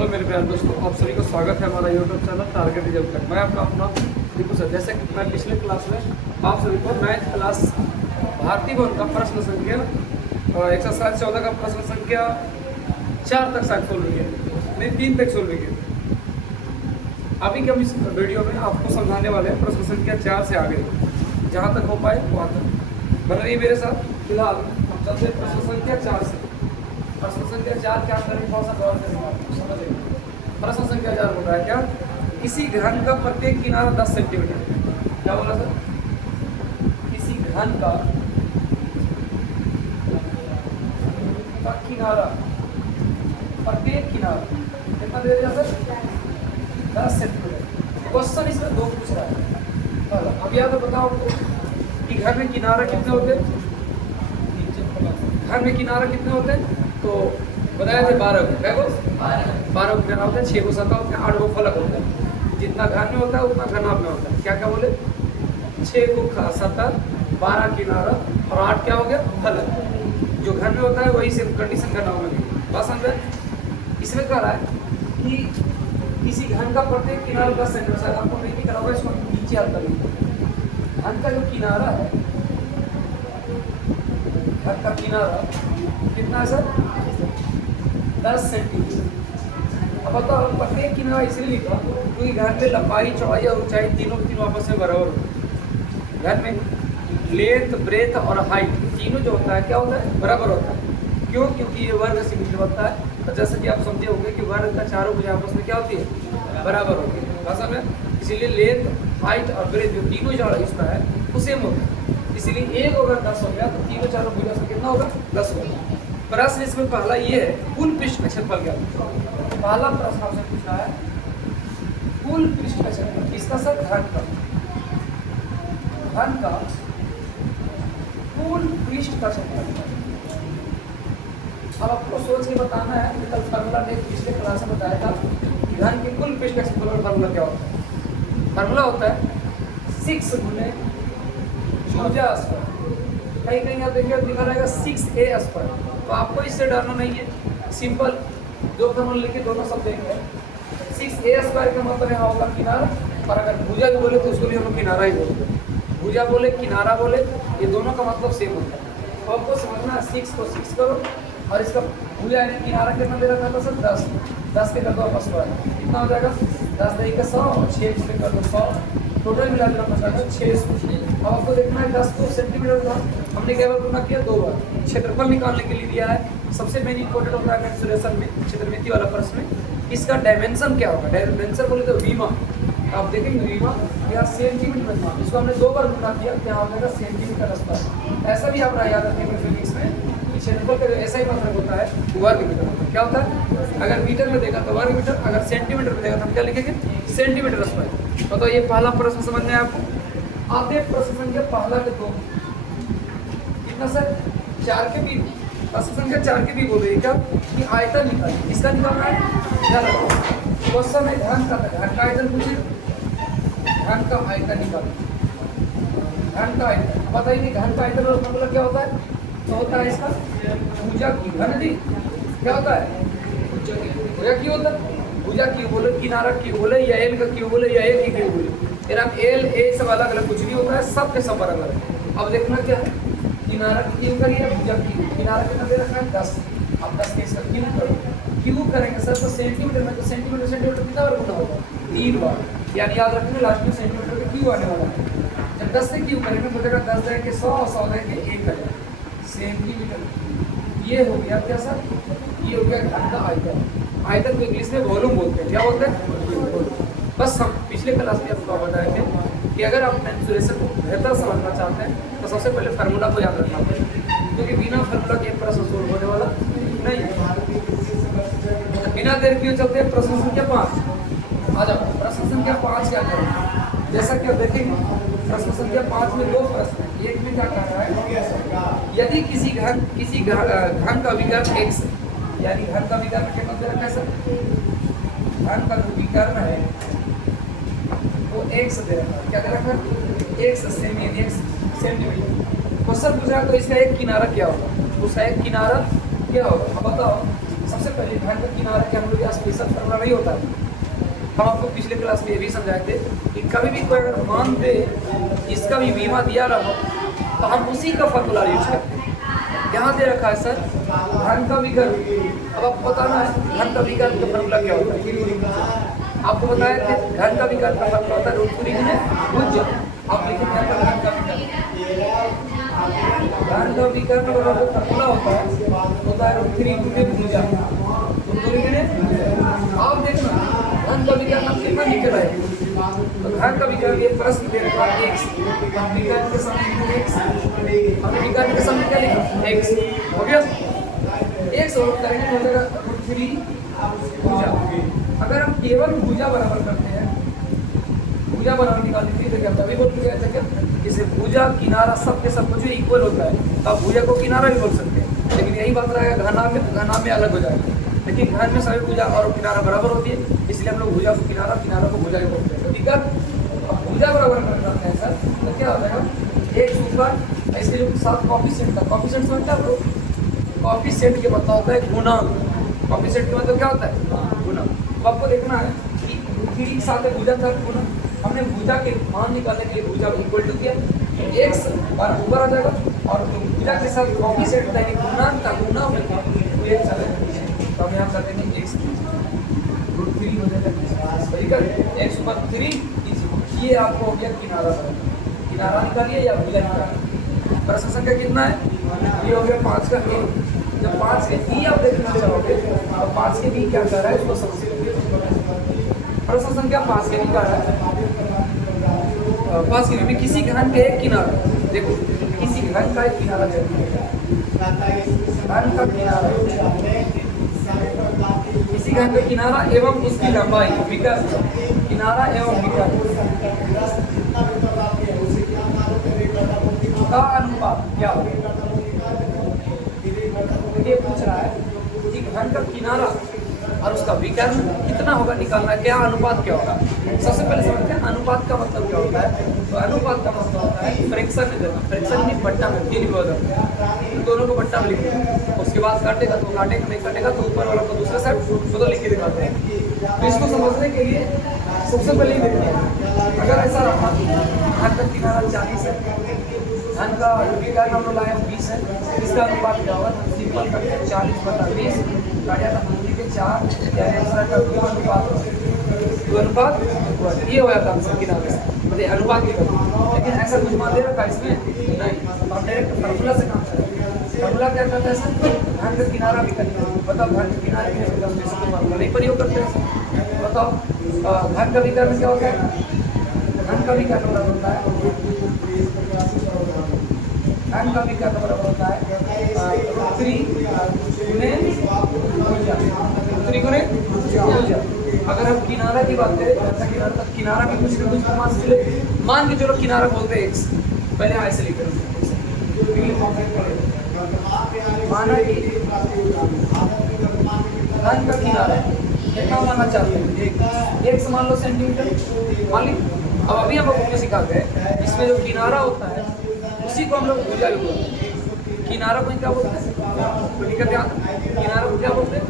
Hello मेरे प्यारे दोस्तों, आप सभी को स्वागत है हमारा यूट्यूब चैनल टारगेट रिजल्ट तक। मैं आपका अपना दीपू सर। जैसे कि मैं पिछले क्लास में आप सभी को 9th क्लास भारतीय भवन का प्रश्न संख्या एक्सरसाइज 14 का प्रश्न संख्या 4 तक शायद सोल्व किया, नहीं 3 तक सोल्व किया। अभी के हम इस वीडियो में आपको समझाने वाले हैं प्रश्न संख्या 4 से आगे, जहाँ तक हो पाए वहाँ तक बन रही मेरे साथ। फिलहाल हम चलते हैं प्रश्न संख्या 4 से। प्रश्न संख्या 4 क्या करें, कौन सा गौर करें समझेंगे। प्रश्न संख्या 4 होता है क्या, किसी घन का प्रत्येक किनारा 10 सेंटीमीटर। क्या बोला सर? किसी घन का किनारा, प्रत्येक किनारा कितना दे दिया सर? 10 सेंटीमीटर। क्वेश्चन इसमें दो पूछ रहा है। अब या तो बताओ कि घर में किनारा कितने होते हैं? घर में किनारा कितने होते हैं? तो बताया था 12 को। क्या 12 किनारा होता है, 6 को सतह होते हैं, 8 को फलक होता है। जितना घर में होता है उतना घनाभ में होता है। क्या क्या बोले? 6 को सतह, 12 किनारा और 8 क्या हो गया? फलक। जो घर में होता है वही सेम कंडीशन घनाभ में भी। बस अंदर इसमें कह रहा है कि किसी घन का प्रत्येक किनारा 10 सेंटीमीटर। शायद आपको नहीं करा होगा, इसको नीचे आता नहीं। घन का जो किनारा है, घन का किनारा कितना है सर? 10 सेंटीमीटर। अब बताओ प्रत्येक किनारा इसलिए लिखा क्योंकि घर में लंबाई, चौड़ाई और ऊंचाई तीनों आपस में बराबर होती है। घर में लेंथ, ब्रेथ और हाइट तीनों जो होता है क्या होता है? बराबर होता है। क्यों? क्योंकि ये वर्ग से मिलकर बनता है। तो जैसे कि आप समझे होंगे कि वर्ग का चारों भुजा आपस में क्या होती है? बराबर होती है। भाषा में इसीलिए लेंथ, हाइट और ब्रेथ जो तीनों जो इसका है वो सेम होता है। इसीलिए एक अगर 10 हो गया तो तीनों चारों भुजा से कितना होगा? 10 होगा। प्रश्न इसमें पहला ये है, कुल पृष्ठ का क्षेत्रफल क्या है? पहला प्रश्न आपसे पूछा है कुल पृष्ठ का क्षेत्रफल। इसका सर घन का कुल पृष्ठ का क्षेत्रफल। अब आपको सोच के बताना है कि कल फार्मूला ने पिछले क्लास में बताया था कि घन के कुल पृष्ठ का क्षेत्रफल फार्मूला क्या होता है? फार्मूला होता है 6 गुने भुजा स्क्वायर। कहीं कहीं आप देखिए लिखा रहेगा 6a स्क्वायर। तो आपको इससे डरना नहीं है, सिंपल दो फार्मूला लिखे दोनों सब देंगे। 6a स्क्वायर का मतलब यहाँ होगा किनारा, और अगर भुजा भी बोले तो उसको भी हम लोग किनारा ही बोलते हैं। भुजा बोले किनारा बोले, ये दोनों का मतलब सेम होता है। तो आपको समझना है 6 को 6 करो और इसका भुजा यानी किनारा कितना दे रखा था सर? 10 के कर दो आपस में कितना हो जाएगा? 10 दही का 100 और 6 से कर दो 100, टोटल मिला देना पड़ेगा 600। अब आपको देखना है 10 को सेंटीमीटर था, हमने क्या बार गुना किया? 2 बार। क्षेत्रफल निकालने के लिए दिया है। सबसे मेन इंपॉर्टेंट होता है मेंसुरेशन में, क्षेत्रमिति वाला प्रश्न में इसका डायमेंशन क्या होगा? डायमेंशन बोले तो वीमा, आप देखेंगे वीमा या सेंटीमीटर में, इसको हमने 2 बार गुना किया, क्या हो जाएगा? Centimetre square. ऐसा भी आप याद रखेंगे फिजिक्स में, क्षेत्रफल का ऐसा ही मतलब होता है वर्ग मीटर होता है। क्या होता है? अगर मीटर में देखा तो वर्ग मीटर, अगर सेंटीमीटर में देखा तो हम क्या लिखेंगे? Centimetre square. तो ये पहला प्रश्न समझ में आपको। आते प्रश्न संख्या पहला के 2 कितना सर? 4 के भी। प्रश्न संख्या 4 के भी बोल रही है क्या कि आयतन निकालिए। इसका निकालना है क्वेश्चन है घन का आयतन पूछिए। घन का आयतन निकालिए। घन का आयतन बताइए। घन का आयतन मतलब क्या होता है? तो होता है इसका भुजा की घन दी। क्या होता है? भुजा की होता है। भुजा की बोले, किनारा की बोले, या एल का क्यों बोले, या ए की क्यों बोले। फिर आप एल ए सब अलग अलग कुछ नहीं होता है, सब के सब अलग अलग। अब देखना क्या है, किनारा की क्यों करिए, भुजा की किनारा कितना दे रखा है? 10। अब 10 के इसका क्यों करो, क्यों करेंगे सर? तो सेंटीमीटर में तो सेंटीमीटर कितना बार गुना होगा? 3 बार। यानी याद रखेंगे लास्ट में सेंटीमीटर का क्यों आने वाला है। जब 10 से क्यों करेंगे तो देखा 10 जाए के 100 और 100 जाए के 1 हजार सेंटीमीटर। ये हो गया क्या सर? ये हो गया घन का आयतन। आयतन को इंग्लिश में वॉल्यूम बोलते हैं। क्या बोलते हैं? बस हम पिछले क्लास में आपको बताए थे कि अगर आप मेंसुरेशन को बेहतर समझना चाहते हैं तो सबसे पहले फार्मूला को याद रखना पड़ेगा, क्योंकि बिना फार्मूला के प्रश्न सोल्व होने वाला नहीं है। बिना देर किए चलते हैं प्रश्न संख्या 5। आ जाओ, प्रश्न संख्या 5 क्या करें? जैसा कि आप देखेंगे प्रश्न संख्या 5 में 2 प्रश्न है। एक में क्या कह रहा है, यदि किसी घन का विकर्ण x, यानी घन का विकर्ण कितना दे रखा है सर? घन का जो विकर्ण है वो x दे रखा है। क्या दे रखा है? x centimetre. क्वेश्चन पूछा तो इसका एक किनारा क्या होगा? उसका एक किनारा क्या होगा? अब बताओ। सबसे पहले घन का किनारा के हम लोग यहाँ स्पेशल फॉर्मूला नहीं होता है। हम आपको पिछले क्लास में ये भी समझाए थे कि कभी भी कोई अगर मान दे इसका भी बीमा दिया रहा तो हम उसी का फॉर्मूला यूज करते हैं। यहाँ दे रखा है सर घन का विकर्ण। अब आपको बताना है घन का विकर्ण का फॉर्मूला क्या होता है। आपको बताया थे घन का विकर्ण का फॉर्मूला होता है √3 गुने भुजा। आप लिखेंगे यहाँ पर घन का विकर्ण। घन का विकर्ण का जो फॉर्मूला होता है √3 गुने भुजा। √3 गुने आप देखना घन का विकर्ण आप कितना निकल आए। तो घन का विकर्ण ये प्रश्न दे रखा है x। विकर्ण के सामने x हमने विकर्ण के सामने क्या लिखा x हो गया। x और करेंगे हो जाएगा √3 भुजा। अगर हम केवल भुजा बराबर करते हैं भुजा बराबर निकालने के लिए तो क्या तभी बोल सकते हैं जैसे भुजा किनारा सब के सब कुछ इक्वल होता है तो आप भुजा को किनारा भी बोल सकते हैं। लेकिन यही बात रहेगा घना में अलग हो जाएगा। लेकिन घन में सभी भुजा और किनारा बराबर होती है इसलिए हम लोग भुजा को किनारा किनारा को भुजा ही बोलते हैं। ठीक है अब भुजा बराबर करते हैं सर तो क्या हो जाएगा एक ऊपर इसके जो साथ कॉफिशिएंट था। कॉफिशिएंट समझते हैं आप लोग। कॉफिशिएंट के मतलब होता है गुणांक। कॉफिशिएंट का मतलब क्या होता है गुणांक। तो आपको देखना है कि √3 के साथ भुजा था गुना हमने भुजा के मान निकालने के लिए भुजा इक्वल टू किया x और ऊपर आ जाएगा और भुजा के साथ कॉफिशिएंट था गुणांक था गुना में तो ये चले तो हम यहाँ कर देंगे x √3 हो जाएगा। ठीक है x ऊपर 3 ये आपको हो गया किनारा। किनारा निकालिए या भुजा निकालिए। प्रश्न संख्या कितना है ये हो गया 5 का a। जब 5 के b आप देखना चाहोगे तो 5 के b क्या कर रहा है उसको समझिए। प्रश्न संख्या 5 के b कर रहा है 5 के b किसी घन के एक किनारा देखो किसी घन का एक किनारा घन का किनारा किसी घन का किनारा एवं उसकी लंबाई विकर्ण किनारा एवं विकर्ण का अनुपात क्या होगा। ये पूछ रहा है कि घन का किनारा और उसका विकर्ण कितना होगा निकालना है। क्या अनुपात क्या होगा। सबसे पहले समझते हैं अनुपात का मतलब क्या होता है। तो अनुपात का मतलब होता है फ्रैक्शन में देना। फ्रैक्शन में बट्टा में इन दोनों को बट्टा में लिख देना। उसके बाद काटेगा तो काटेगा नहीं काटेगा तो ऊपर वाला को दूसरा साइड तो लिख के दिखाते हैं। तो इसको समझने के लिए सबसे पहले ही देखते हैं अगर ऐसा रहा घन का किनारा 40 है घन का विकर्ण हम लोग लाए 20 है इसका अनुपात क्या होगा। सिंपल करते हैं 40/20 काटा था 4 यानी आंसर का 2 अनुपात ये हो जाता आंसर किनारे से मतलब अनुपात की कमी। लेकिन ऐसा कुछ मान दे रखा इसमें नहीं हम डायरेक्ट फॉर्मूला से काम करेंगे। फॉर्मूला क्या करता है सर घन का किनारा विकर्ण बताओ घन के किनारे के फॉर्मूला नहीं प्रयोग करते हैं। बताओ घन का विकर्ण क्या होता है। घन का विकर्ण बराबर होता है घन का विकर्ण बराबर होता है 3 गुने भुजा। अगर हम किनारा की बात करें तो किनारा भी कुछ ना कुछ मान चले मान के चलो किनारा बोलते हैं x पहले ऐसे लिख माना कि घन का किनारा कितना मानना चाहते हैं x मान लो सेंटीमीटर मान ली। अब अभी हम आपको सिखाते हैं इसमें जो किनारा होता है उसी को हम लोग भुजा भी बोलते हैं। किनारा को क्या बोलते हैं किनारा को क्या बोलते हैं।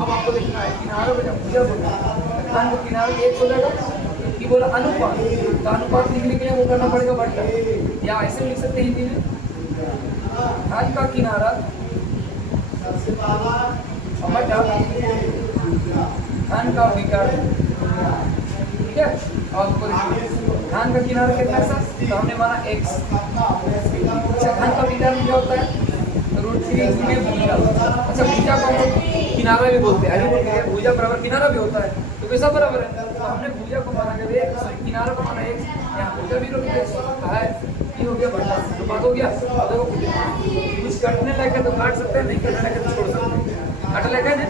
अब आपको देखना है किनारा को जब भुजा बोलते हैं तो किनारा एक हो जाएगा कि बोला अनुपात तो अनुपात लिखने के लिए वो करना पड़ेगा बट्टा या ऐसे लिख सकते हैं हिंदी में घन का किनारा घन का विकर्ण। ठीक है और आपको घन का किनारा कितना है सर तो हमने माना x। अच्छा घन का विकर्ण क्या होता है √3 गुने भुजा। अच्छा भुजा को हम किनारा भी बोलते हैं। अभी बोलते हैं भुजा बराबर किनारा भी होता है तो कैसा बराबर है तो हमने भुजा को माना जब किनारा को माना x यहाँ भुजा भी लोग है ये हो गया बट्टा तो बात हो गया। देखो कुछ कटने लगे तो काट सकते हैं नहीं कटने लगे तो छोड़ सकते हैं। कट लगे ना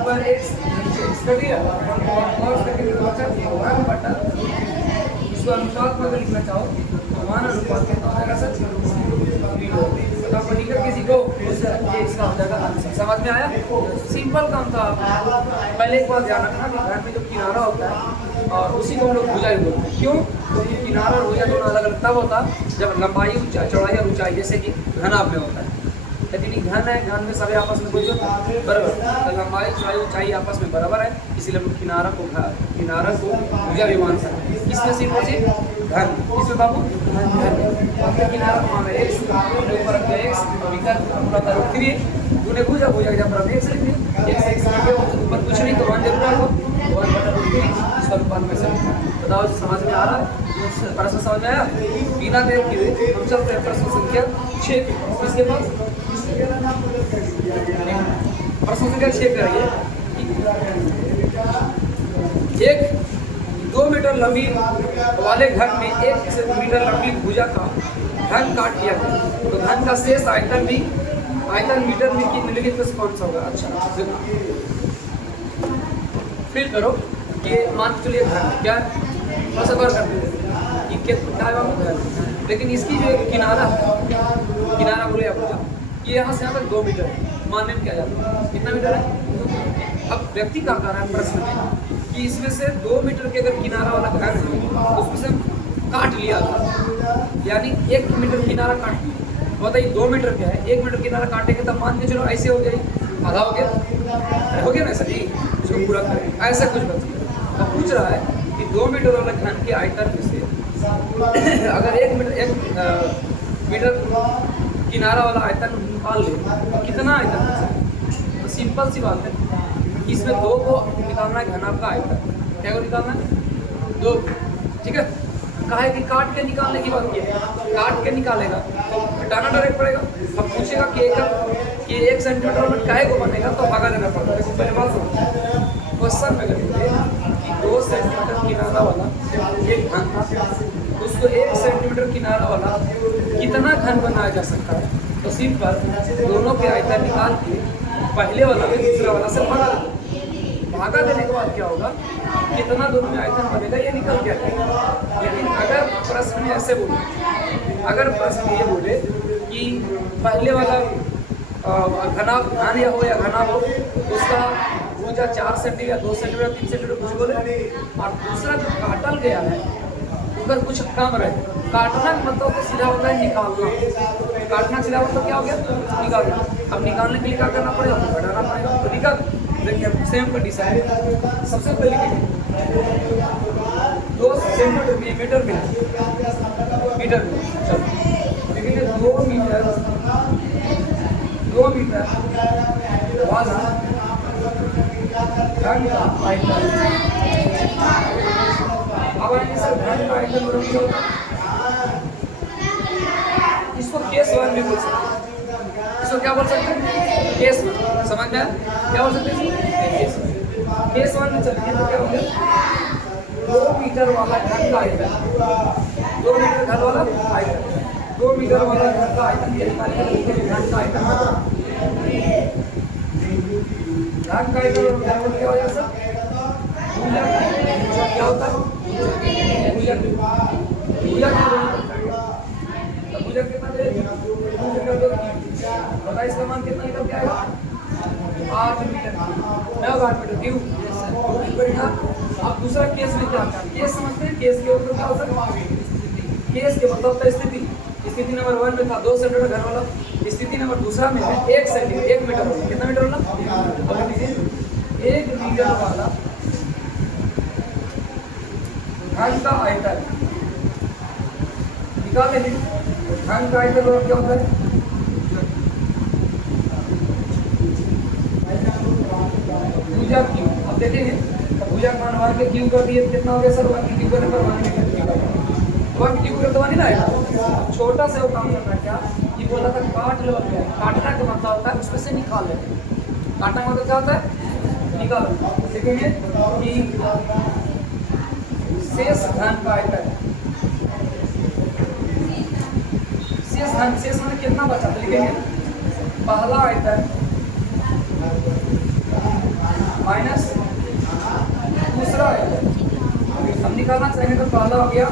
ऊपर x कट गया और बचा बट्टा। इसको अनुपात में अगर लिखना चाहो तो मान अनुपात कितना हो जाएगा सर किसी को इसका हो जाएगा आंसर। समझ में आया सिंपल काम था। पहले एक बार ध्यान रखना कि घर में जो किनारा होता है और उसी को हम लोग भुजा ही बोलते हैं। क्यों क्योंकि किनारा और भुजा दोनों अलग अलग तब होता है जब लंबाई चौड़ाई और ऊंचाई जैसे कि घनाभ में होता है। लेकिन ये घन है, घन में सभी आपस में कुछ बराबर, तो लंबाई चौड़ाई ऊंचाई आपस में बराबर है, इसीलिए हम किनारा को भुजा भी मान सकते हैं। किसमें सिंपल सी घन, किसमें बाबू घन। अपने किनारा को माना x, ऊपर रख दिया x, विकल्प पूरा का रुक करिए, तूने भुजा भुजा के ऊपर x लिख दिया, x लिखे ऊपर कुछ नहीं तो 1 जरूर आएगा, 1/√3 इसका रूपांतर में से। बताओ समझ में आ रहा है? प्रश्न समझ में आया? बिना देर किए हम चलते हैं प्रश्न संख्या 6 के पास। इसके पास प्रश्न संख्या 6 करिए। एक 2 मीटर लंबी वाले घन में 1 मीटर लंबी भुजा का घन काट लिया गया, तो घन का शेष आयतन मीटर में की निम्नलिखित कौन सा होगा? अच्छा फिर करो कि मान के चलिए घन क्या है, थोड़ा सा गौर करते हैं कि क्या है घन, लेकिन इसकी जो किनारा बोले आप ये यहाँ से यहाँ तक 2 मीटर मानने में क्या जाता है, कितना मीटर है? अब व्यक्ति का कह रहा है प्रश्न में कि इसमें से 2 मीटर के अगर किनारा वाला घन है तो उसमें से काट लिया था, यानी 1 मीटर किनारा काट लिया। बताइए 2 मीटर क्या है, 1 मीटर किनारा काटेंगे तब मान के चलो ऐसे हो गई, आधा हो गया ना सर, इसको पूरा करें ऐसा कुछ बच गया। अब पूछ रहा है कि 2 मीटर वाला घन के आयतन में से अगर 1 मीटर किनारा वाला आयतन निकाल ले तो कितना आयतन? तो सिंपल सी बात है, इसमें 2 को निकालना है घन आपका आयतन, क्या को निकालना है? 2, ठीक है। काहे कि काट के निकालने की बात की है, काट के निकालेगा तो घटाना डायरेक्ट पड़ेगा। अब पूछेगा कि 1 सेंटीमीटर में काहे को बनेगा, तो भागा देना पड़ेगा। पहले बात सुनो, क्वेश्चन में करेंगे कि 2 सेंटीमीटर किनारा वाला एक घन था, उसको 1 सेंटीमीटर किनारा वाला कितना घन बनाया जा सकता है? तो सिंपल दोनों के आयतन निकाल के पहले वाला में दूसरा वाला से भागा देने के बाद क्या होगा, कितना दोनों में आयतन बनेगा ये निकल गया। लेकिन अगर प्रश्न में ऐसे बोले, अगर प्रश्न ये बोले कि पहले वाला घना या हो या घना हो, उसका भुजा 4 सेंटीमीटर या 2 सेंटीमीटर 3 सेंटीमीटर कुछ बोले, और दूसरा जो काटल गया है अगर कुछ कम रहे, काटना मतलब तो सीधा होता है निकालना, काटना सीधा मतलब क्या हो गया? निकालना। अब निकालने के लिए क्या करना पड़ेगा? घटाना पड़ेगा। तो निकाल देखिए सेम कंडीशन है। सबसे पहले 2 सेंटीमीटर मीटर में चलो देखिए 2 मीटर वाला घन का आयतन, अब आएंगे सर घन का आयतन इसको केस 1 भी बोल सकते हैं, इसको क्या बोल सकते हैं? केस 1। समझ में क्या बोल सकते हैं? केस 1 में चलिए तो क्या हो गया? 2 मीटर वाला घन का आयतन, 2 मीटर घन वाला आयतन, 2 मीटर वाला घन का आयतन घन का आयतन क्या हो जाता है? क्या होता है? भुजा कितना देगा? बताइए इसका मान कितना निकल के आएगा? 8 मीटर। 8 मीटर क्यों? अब दूसरा केस में क्या आता है? केस समझते हैं, केस के ऊपर क्या होता है? केस के मतलब होता है स्थिति। स्थिति नंबर 1 में था 2 सेंटीमीटर घन वाला, स्थिति नंबर दूसरा में है 1 सेंटीमीटर 1 मीटर वाला। कितना मीटर वाला? 1 मीटर वाला घन का आयतन निकाले हैं। घन का आयतन क्या होता है? भुजा क्यू। अब देखेंगे भुजा का मान 1 के क्यू कर दिए कितना हो गया सर? 1 के क्यू करने पर 1 मीटर क्यू आएगा। 1 क्यू कर तो नहीं ना आएगा। छोटा सा वो काम करना क्या कि बोला था काट लेवल पे, काटना का मतलब होता है उसमें से निकाल लेते। काटना का मतलब क्या होता है? निकालो। देखेंगे कि शेष घन का आयतन, शेष में कितना बचा था? लिखेंगे पहला आयतन माइनस दूसरा आयतन। हम निकालना चाहेंगे तो पहला हो गया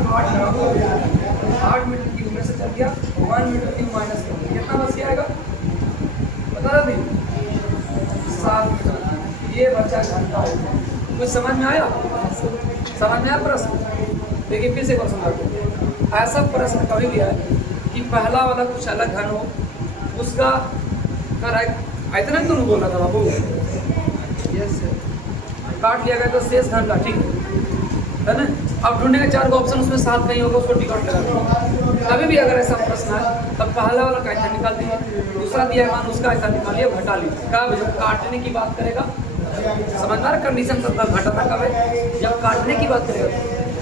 8 मीटर क्यूब में से चल गया 1 मीटर क्यूब माइनस कितना बच जाएगा? बता रहे 7 मीटर। ये बचा घन का आयतन। कुछ समझ में आया? समझ में आया प्रश्न? देखिए फिर से क्वेश्चन करते हैं। ऐसा प्रश्न कभी भी है कि पहला वाला कुछ अलग घन हो, उसका कर इतना ही तो नहीं बोला था बाबू। यस काट लिया गया तो शेष धन का, ठीक है ना। अब ढूंढेंगे 4 का ऑप्शन, उसमें 7 नहीं होगा, उसको टिकट लगा। कभी भी अगर ऐसा प्रश्न है तब पहला वाला का ऐसा निकाल दीजिए, दूसरा दिया मान उसका ऐसा निकालिए, घटा लीजिए। कब जब काटने की बात करेगा, समझदार कंडीशन तब घटाना कब है, जब काटने की बात करेगा।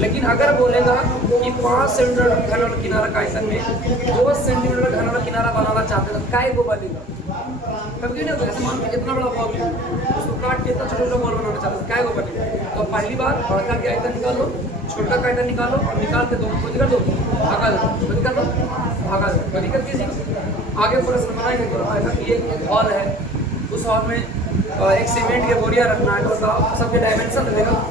लेकिन अगर बोलेगा कि 5 सेंटीमीटर घन वाला किनारा का आयतन में 2 सेंटीमीटर घन वाला किनारा बनाना चाहते हैं, काय को बनेगा कभी नहीं होता। जैसे मान इतना बड़ा बॉल उसको काट के इतना छोटा छोटा बॉल बनाना चाहते हैं, काय को बनेगा। तो पहली बार बड़का के आयतन निकालो, छोटा का आयतन निकालो और निकाल के दोनों को कर दो, भागा दो, कर दो, भागा दो, दिक्कत किसी। आगे प्रश्न बनाएंगे तो आएगा कि एक हॉल है, उस हॉल में एक सीमेंट के बोरिया रखना है, तो सबके डायमेंशन दे देगा।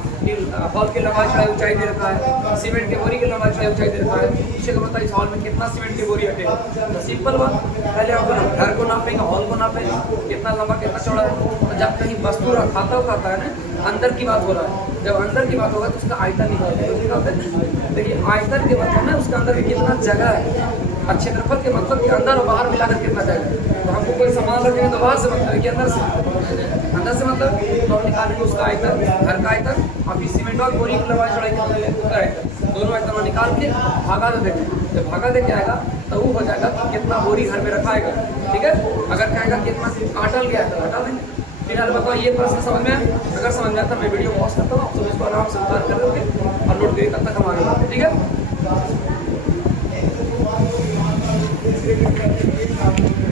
हॉल की लंबाई चौड़ाई ऊंचाई दे रखा है, सीमेंट के बोरी की लंबाई चौड़ाई ऊंचाई दे रखा है, पूछे का मतलब इस हॉल में कितना सीमेंट की बोरी हटेगा। तो सिंपल बात, पहले आप घर को नापेंगे, हॉल को नापेंगे, कितना लंबा कितना चौड़ा है। तो जब कहीं वस्तु खाता है ना, अंदर की बात हो रहा है, जब अंदर की बात होगा तो उसका आयतन निकालते हैं। देखिए आयतन के मतलब ना उसके अंदर कितना जगह है, क्षेत्रफल के मतलब कि अंदर और बाहर मिलाकर कितना जाएगा। तो हमको कोई सामान रखेंगे तो बाहर से मतलब है कि अंदर से मतलब तो निकालेंगे उसका आयतन, घर का आयतन, अभी सीमेंट और बोरी की लंबाई चौड़ाई कितना आयतन, दोनों आयतन निकाल के भागा दे देंगे। जब भागा दे के आएगा तो वो हो जाएगा कि कितना बोरी घर में रखाएगा, ठीक है। अगर कहेगा कितना काटल गया तो हटा देंगे। फिलहाल बताओ ये प्रश्न समझ में आया? अगर समझ में आता मैं वीडियो पॉज करता हूँ, तो इसको आराम से उतार कर लोगे और नोट करिए, तब तक हम आगे बढ़ते हैं, ठीक है।